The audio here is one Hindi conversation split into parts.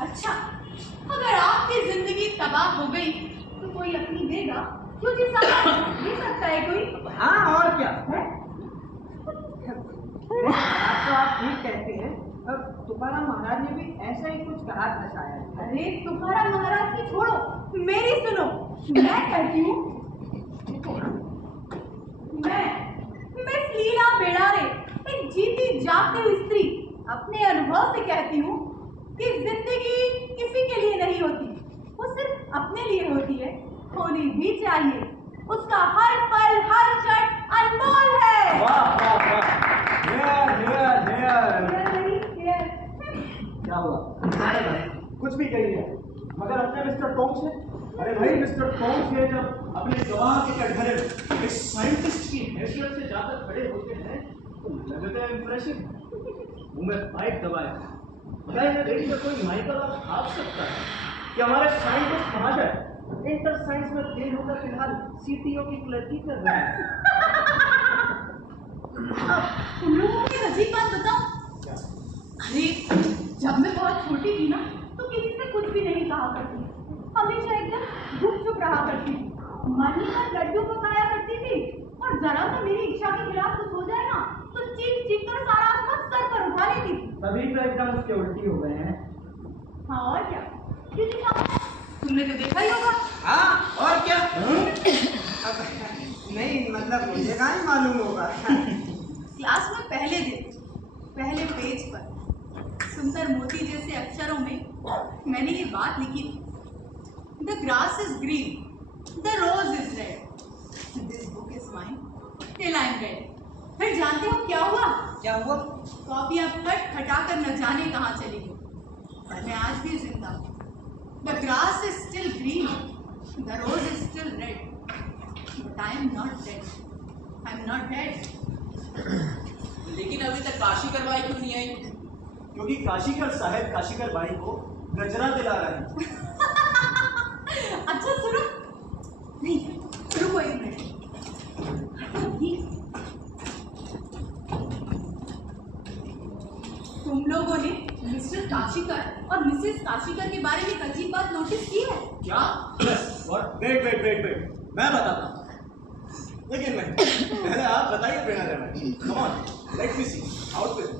अच्छा, अगर आपकी जिंदगी तबाह हो गई तो कोई अपनी देगा, क्योंकि सारा दे सकता है कोई। हाँ और क्या है? तो आप ठीक कहते हैं। अब तुकाराम महाराज ने भी ऐसा ही कुछ कहा था शायद। अरे तुकाराम महाराज की छोड़ो, मेरी सुनो। मैं कहती हूँ, मैं लीला बेड़ारे, एक जीती जागती हुई स्त्री, अपने अनुभव से कहती हूँ कि जिंदगी किसी के लिए नहीं होती, वो सिर्फ अपने लिए होती है। होनी भी चाहिए, उसका हर पल हर क्षण अनमोल है। वाह वाह वाह, क्या हुआ? कुछ भी कहिए, मगर अपने मिस्टर टोंक्स है। अरे भाई मिस्टर टोंक्स है, जब अपने गवाह के कटघरे में एक साइंटिस्ट की हैसियत से जाकर खड़े होते हैं तो लगता है इंप्रेसिव। मुंह में पाइप दबाए, क्या इन्हें देख कर कोई माइकल आप भाग सकता है कि हमारे साइंटिस्ट कहाँ गए? इंटर साइंस में फेल होकर फिलहाल सीटीओ की क्लर्की कर रहे हैं। तुम लोगों की अजीब बात बताओ। अरे जब मैं बहुत छोटी थी ना, तो किसी से कुछ भी नहीं कहा करती, हमेशा एकदम चुप रहा करती थी। मन ही मन लड्डू पकाया करती थी, और जरा सा मेरी इच्छा के खिलाफ कुछ हो जाए ना, तो चीख कर सारा आसमान सर पर उठा लेती थी। तभी तो एकदम उसके उल्टी हो गए हैं। हाँ और क्या, क्योंकि तुमने तो देखा ही होगा। हाँ और क्या? नहीं मतलब मुझे कहाँ ही मालूम होगा। क्लास में पहले दिन पहले पेज पर सुंदर मोती जैसे अक्षरों में मैंने ये बात लिखी थी, the grass is green, the rose is red, this book is mine till I am dead. फिर जानते हो क्या हुआ? क्या हुआ? कॉपियां फट खटाकर न जाने कहाँ चली गई, पर मैं आज भी जिंदा हूँ। The grass is still green, the rose is still red, but I am not dead, I am not dead. लेकिन अभी तक काशीकर बाई क्यों नहीं आई? क्योंकि काशीकर साहब काशीकर बाई को गजरा दिला रहे हैं। अच्छा सुनो, नहीं रुको एक मिनट। तुम लोगों ने मिस्टर काशीकर और मिसेस काशीकर के बारे में एक अजीब बात नोटिस की है? क्या? वेट, मैं बताता हूँ। लेकिन मैं पहले आप बताइए Prerna, come on, let me see, out with.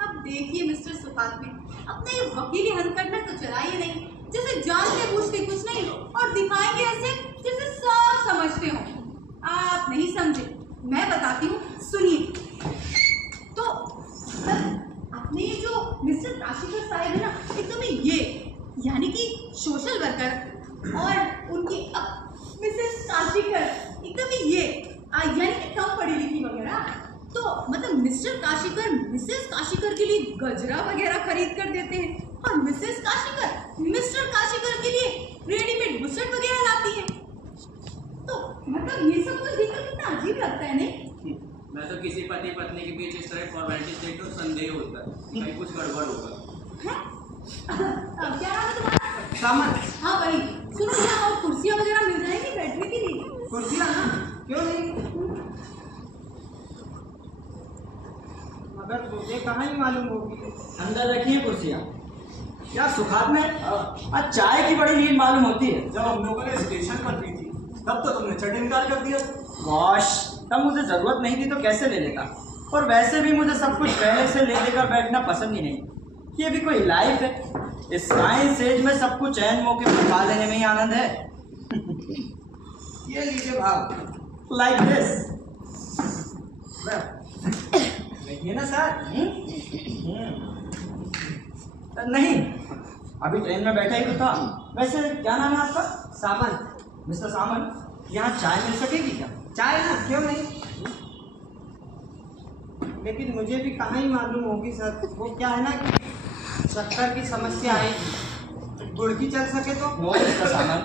अब देखिए मिस्टर सुखात्मी, अपने ये वकीली हनकट तो चलाइए नहीं, जैसे जानते बूझते कुछ नहीं और दिखाएंगे ऐसे जैसे सब समझते हो। आप नहीं समझे, मैं बताती हूँ, सुनिए। तो अपने जो मिस्टर काशीकर साहब है ना, एकदम ये यानी कि सोशल वर्कर, और उनकी मिसेस काशीकर एकदम ये यानी कि कम पढ़ी लिखी वगैरह। तो मतलब मिस्टर काशीकर मिसेस काशीकर के लिए गजरा वगैरह खरीद कर देते हैं, और मिसेस काशीकर मिस्टर काशीकर के लिए रेडीमेड बुसट वगैरह लाती है। तो मतलब ये सब कुछ देखकर कितना अजीब लगता है, नहीं? मैं तो किसी पति पत्नी के बीच इस तरह फॉर्मेलिटीज देख कर संदेह होता है कहीं कुछ गड़बड़ होगा। क्या नाम है तुम्हारा? सामन। हाँ वही। सुनो, यहाँ और कुर्सियाँ वगैरह मिल जाएंगी बैठने के लिए? कुर्सियाँ ना, क्यों नहीं? मगर मुझे कहाँ ही मालूम होगी। अंदर रखिए कुर्सियाँ। क्या सुखात में आज चाय की बड़ी नींद मालूम होती है। जब हम लोगों ने स्टेशन पर पी थी तब तो तुमने चट इनकार कर दिया। वॉश, तब मुझे जरूरत नहीं थी तो कैसे ले लेता, और वैसे भी मुझे सब कुछ पहले से ले लेकर बैठना पसंद ही नहीं। ये भी कोई लाइफ है? इस साइंस एज में सब कुछ चैन मौके पर पा लेने में ही आनंद है। ये लीजिए भाव, लाइक दिस। देखिए ना सर। नहीं, अभी ट्रेन में बैठा ही तो था। वैसे क्या नाम है आपका? सामन। मिस्टर सामन, यहाँ चाय मिल सकेगी क्या? चाय ना, क्यों नहीं? लेकिन मुझे भी कहाँ ही मालूम होगी सर। वो क्या है ना कि शक्कर की समस्या आएगी, गुड़ की चल सके तो। नो मिस्टर सामन,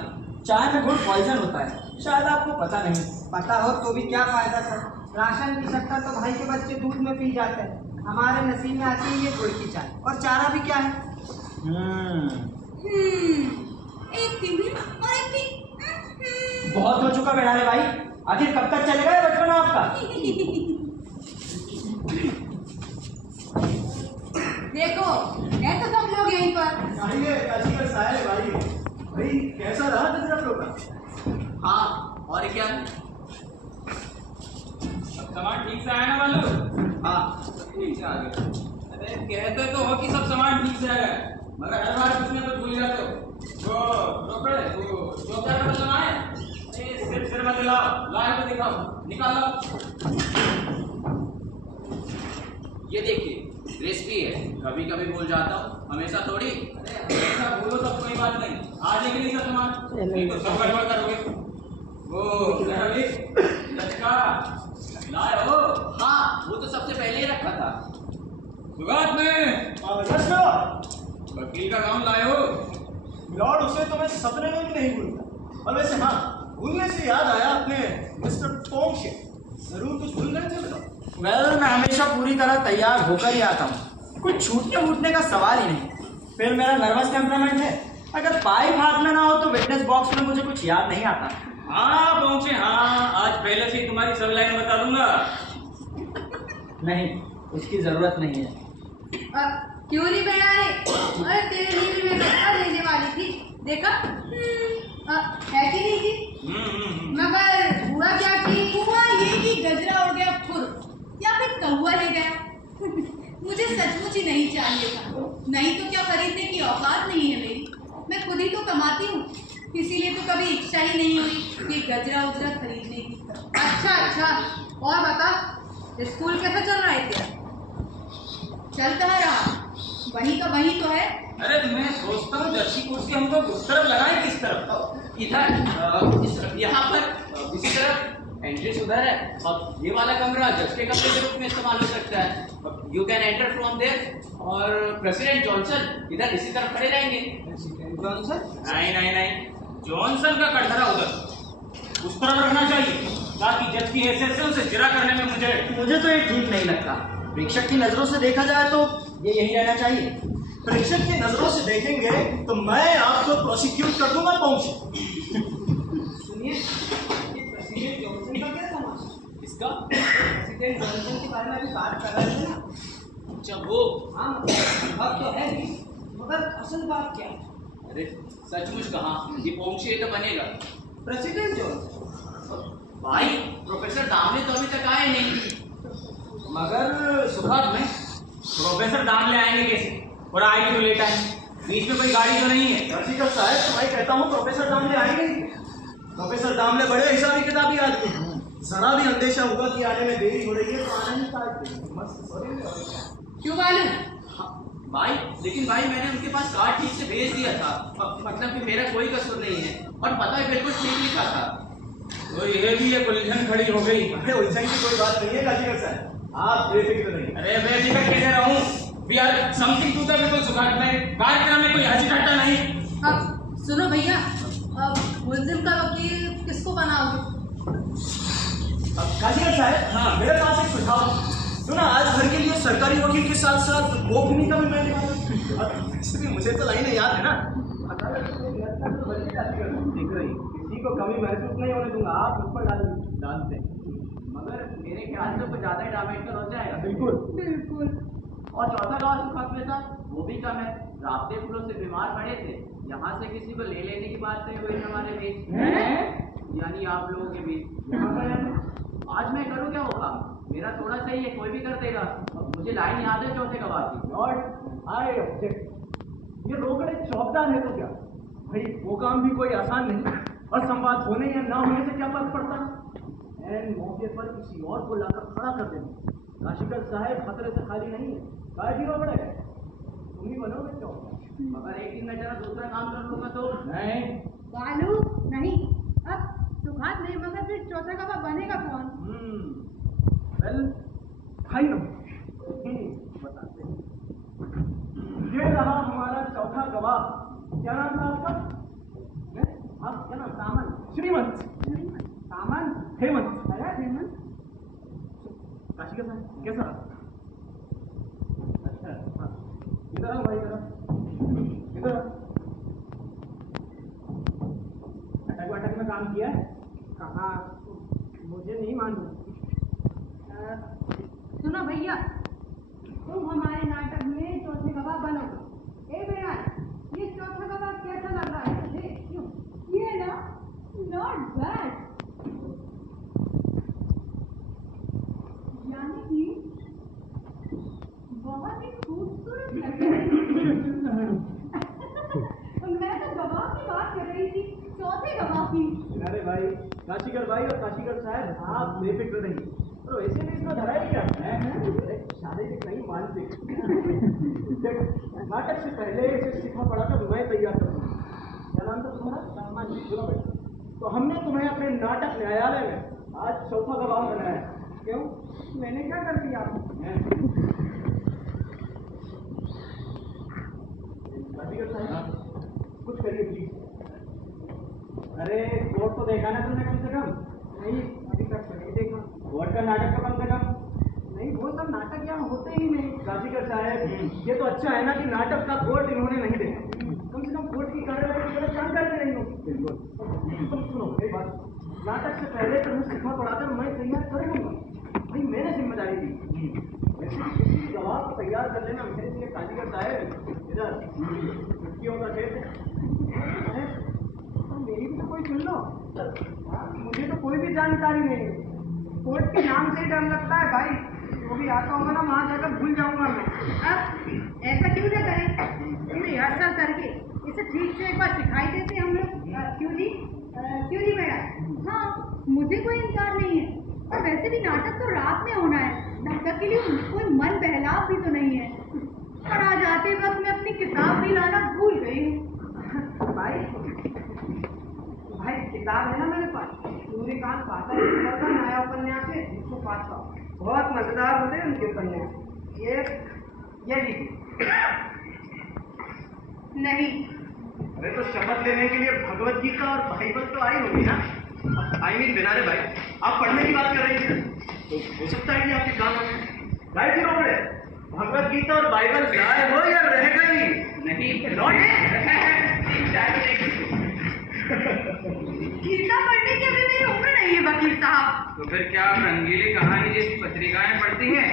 चाय में गुड़ पॉइजन होता है, शायद आपको पता नहीं। पता हो तो भी क्या फायदा सर, राशन की शक्कर तो भाई के बच्चे दूध में पी जाते हैं। हमारे नसीब में आती है ये गुड़ की चाय, और चारा भी क्या है? एक तिमली और एक टी। बहुत हो चुका बेड़ाने भाई, आखिर कब तक चलेगा ये बचपना आपका? देखो है तो सब लोग यहीं पर, आइए काशीकर साहब आइए। भाई कैसा रहा गजरा प्रोग्राम? हाँ, और क्या? सब सामान ठीक से आया ना बालू? हाँ, सब ठीक से आ गया। अरे कहते तो हो कि सब सामान ठीक से आया है, मगर हर बार कुछ ना कुछ भूल जाते हो। वो रोकड़े, वो चौकीदार का बदला है? अरे सिर मत लाओ, लाए तो दिखाओ, निकाल लो। ये देखिए, रेसिपी है। कभी कभी भूल जाता हूँ, हमेशा थोड़ी। अरे ऐसा बोलो तो कोई बात नहीं, आज लेके नहीं सब सामान, नहीं तो सब गड़बड़ करोगे। वो जरा देख, लचका लाए हो? हाँ, वो तो सबसे पहले ही रखा था। सुगात में यस लॉर्ड। वकील का काम लाए हो? लॉर्ड उसे तो मैं सपने में भी नहीं भूलता। और वैसे हाँ, भूलने से याद आया, अपने मिस्टर टोंग से जरूर कुछ भूल गए थे बेटा। वेल, मैं हमेशा पूरी तरह तैयार होकर ही आता हूँ, कुछ छूटने वूटने का सवाल ही नहीं। फिर मेरा नर्वस टेम्परामेंट है, अगर पाइप हाथ में ना हो तो विटनेस बॉक्स में मुझे कुछ याद नहीं आता। हाँ पहुंचे, हाँ आज पहले से ही तुम्हारी सब लाइन बता दूंगा। नहीं, उसकी जरूरत नहीं है। क्यों नहीं बना रहे? अरे तेरे लिए भी मैं गजरा लेने वाली थी, देखा? है कि नहीं थी? मगर हुआ क्या कि हुआ ये कि गजरा उड़ गया खुर, या फिर कौवा ले गया। मुझे सचमुच ही नहीं चाहिए था, नहीं तो क्या खरीदने की औकात नहीं है मेरी। मैं खुद ही तो कमाती हूँ, इसीलिए तो कभी इच्छा ही नहीं हुई कि गजरा उजरा खरीदने की। अच्छा, और बता, स्कूल कैसा चल रहा है तेरा? चलता रहा, वही का वही तो है। अरे मैं सोचता हूँ जर्सी कोर्स के हमको उस तरफ लगाए, किस तरफ? इधर, यहाँ पर इसी तरफ एंट्री उधर है, और ये वाला कमरा जज के कमरे के रूप में इस्तेमाल हो सकता है। You can enter from there. और प्रेसिडेंट जॉनसन इधर इसी तरफ खड़े रहेंगे। जॉनसन? नहीं, जॉनसन का कटघरा उधर उस तरफ रखना चाहिए, ताकि जज की हैसियत से उसे जिरा करने में मुझे तो ये ठीक नहीं लगता। प्रेक्षक की नजरों से देखा जाए तो ये यही रहना चाहिए। प्रेक्षक की नजरों से देखेंगे तो मैं आपको प्रोसिक्यूट कर दूंगा। पहुंचे सुनिए, ये प्रेसिडेंट जॉनसन का क्या तमाशा? इसका प्रेसिडेंट जॉनसन के बारे में अभी बात कर रहे थे ना? जब वो हाँ, अब तो है नहीं, मगर असल बात क्या है? अरे सचमुच कहाँ, ये पहुंचे तो बनेगा। प्रेसिडेंट जॉनसन भाई, प्रोफेसर दामले तो अभी तक आए नहीं। मगर सुखात में प्रोफेसर दामले आएंगे कैसे? और आएंगे तो लेट आएंगे, बीच में कोई गाड़ी तो नहीं है। काशीकर साहब, तो मैं कहता हूँ प्रोफेसर दामले आएंगे ही। प्रोफेसर दामले बड़े हिसाबी किताबी आदमी हैं। जरा भी अंदेशा होगा कि आने में देरी हो रही है तो आना ही काट देंगे। मस्त सॉरी। क्यों मालूम? हाँ, भाई, लेकिन भाई मैंने उनके पास कार्ड ठीक से भेज दिया था। मतलब कि मेरा कोई कसूर नहीं है, और पता है बिल्कुल ठीक लिखा था। तो ये भी एक उलझन खड़ी हो गई। अरे उलझन की कोई बात नहीं है काशीकर साहब, आप बेफिक्र रहिए। अरे बेफिक्र कैसे रहूं? We are something to the बिल्कुल सुखात में कार्यक्रम में कोई हंसी ठट्टा नहीं। अब सुनो भैया, अब मुलजिम का वकील किसको बनाओगे? काशीकर साहब, हाँ, मेरे पास एक सुझाव है। सुना, आज भर के लिए सरकारी वकील के साथ साथ गोपनीय का भी मैं निकाला। मुझे तो लाइनें याद है ना। दिख रही, किसी को कमी महसूस नहीं होने दूंगा। आप उस पर डालते, मगर मेरे ख्याल से कुछ ज्यादा ही डामेज हो जाएगा। बिल्कुल। और चौथा गाँव सुखात में था, वो भी कम है। रास्ते फूलों से बीमार पड़े थे, यहाँ से किसी को ले लेने की बात नहीं हुई हमारे बीच, यानी आप लोगों के बीच। आज मैं करूँ क्या वो काम? मेरा थोड़ा सही है, कोई भी कर देगा। मुझे लाइन याद है चौथे गवाह की। Lord, I object. ये रोकड़े चौकीदार है तो क्या भाई, वो काम भी कोई आसान नहीं, और संवाद होने या ना होने से क्या फर्क पड़ता है? एन मौके पर किसी और को लाकर खड़ा कर देना। काशीकर साहब खतरे से खाली नहीं है। काजी रोकड़े, तुम ही बनोगे चौकीदार। मगर एक दिन मैं जरा दूसरा काम कर लूंगा तो। नहीं, बालू नहीं, अब सुखात नहीं, मगर फिर चौथा गवाह बनेगा कौन? वेल, भाई नो बताते हैं। ये रहा हमारा चौथा गवाह। क्या नाम था आपका? आप क्या नाम? सामंत। श्रीमंत सामंत। हेमंत। हेमंत। काशी कैसा है? कैसा रहा? अच्छा, हाँ, इधर आओ भाई, इधर आओ। अटक वटक में काम किया है? कहाँ? मुझे नहीं मालूम। सुनो भैया, तुम हमारे नाटक में चौथे गवाह बनोगे। ए बेटा, ये नॉट बैड। यानी कि बहुत ही खूबसूरत लग रही मैं तो गवाह की बात कर रही थी, चौथे गवाह की। अरे भाई, काशीगर भाई और काशीगर साहब, आप बेफिक्र रहिए। और वैसे भी इसको धरा ही क्या है? शारीरिक नहीं, मानसिक। नाटक से पहले इसे सिखा पढ़ा कर मैं तैयार करूँगा। क्या नाम था तुम्हारा? सुनो भाई, तो हमने तुम्हें अपने नाटक न्यायालय में आज चौथा गवाह बनाया। क्यों? मैंने क्या कर दिया? काशीगर साहब, कुछ करिए प्लीज। अरे कोर्ट तो देखा ना तुमने कम से कम? नहीं, अभी तक तो नहीं देखा। कोर्ट का नाटक तो कम से कम? नहीं, वो सब नाटक यहाँ होते ही नहीं। काशीगर साहब, ये तो अच्छा है ना कि नाटक का कोर्ट इन्होंने नहीं देखा। कम से कम कोर्ट की कार्यवाही की जानकारी नहीं होगी। बिल्कुल। तुम सुनो एक बात, नाटक से पहले तुम्हें सिखा पढ़ाकर मैं तैयार करूँगा। भाई मैंने जिम्मेदारी दी। वैसे भी किसी गवाह को तैयार कर लेना मेरे लिए काशीगर साहब इधर छुट्टियों का खेल है। तो मेरी भी तो कोई सुन लो। मुझे तो कोई भी जानकारी नहीं है। कोर्ट के नाम से ही डर लगता है भाई। वो भी आता होगा ना, वहाँ जाकर भूल जाऊंगा मैं। अब ऐसा क्यों ना करें, रिहर्सल करके इसे ठीक से एक बार सिखाई देते हम लोग। क्यों जी मैडम? हाँ, मुझे कोई इनकार नहीं है। और वैसे भी नाटक तो रात में होना है, नाटक के लिए कोई मन बहलाव भी तो नहीं है। और आज आते वक्त मैं अपनी किताब भी लाना भूल गई हूँ। भाई किताब है ना मेरे पास, सूर्यकांत पाठक का नया उपन्यास है, जिसको पाठा बहुत मजेदार होते हैं उनके उपन्यास। ये लीजिए। नहीं, अरे तो शपथ लेने के लिए भगवत गीता और बाइबल तो आई होगी ना? आई मीन बिना रे भाई, आप पढ़ने की बात कर रही हैं तो हो सकता है कि आपके काम आ गए। भाई फिर हो गए, भगवत गीता और बाइबल लाए हो या रह गई? नहीं गीता पढ़ने की अभी मेरी उम्र नहीं है वकील साहब। तो फिर क्या आप रंगीली कहानी जैसी पत्रिकाएं पढ़ती हैं?